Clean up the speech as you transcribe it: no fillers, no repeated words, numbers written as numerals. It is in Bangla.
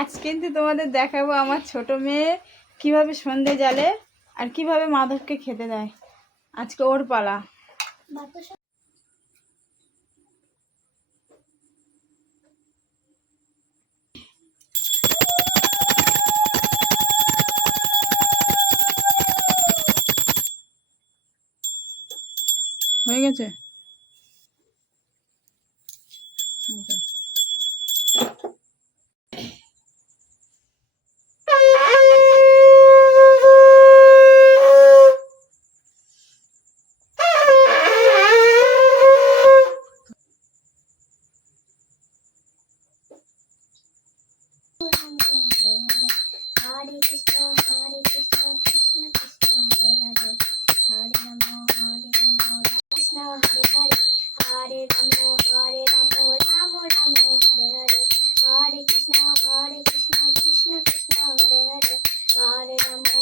আজ কিন্তু তোমাদের দেখাবো আমার ছোট মেয়ে কিভাবে সন্ধে জ্বালে আর কিভাবে মাধবকে খেতে দেয়। আজকে ওর পালা। হয়ে গেছে। Hare Krishna, Krishna Krishna, Hare Hare, Hare Ramo, Krishna Hare Hare, Hare Ramo, Ramo Ramo, Hare Hare, Hare Krishna, Krishna Krishna, Hare Hare, Hare Ramo,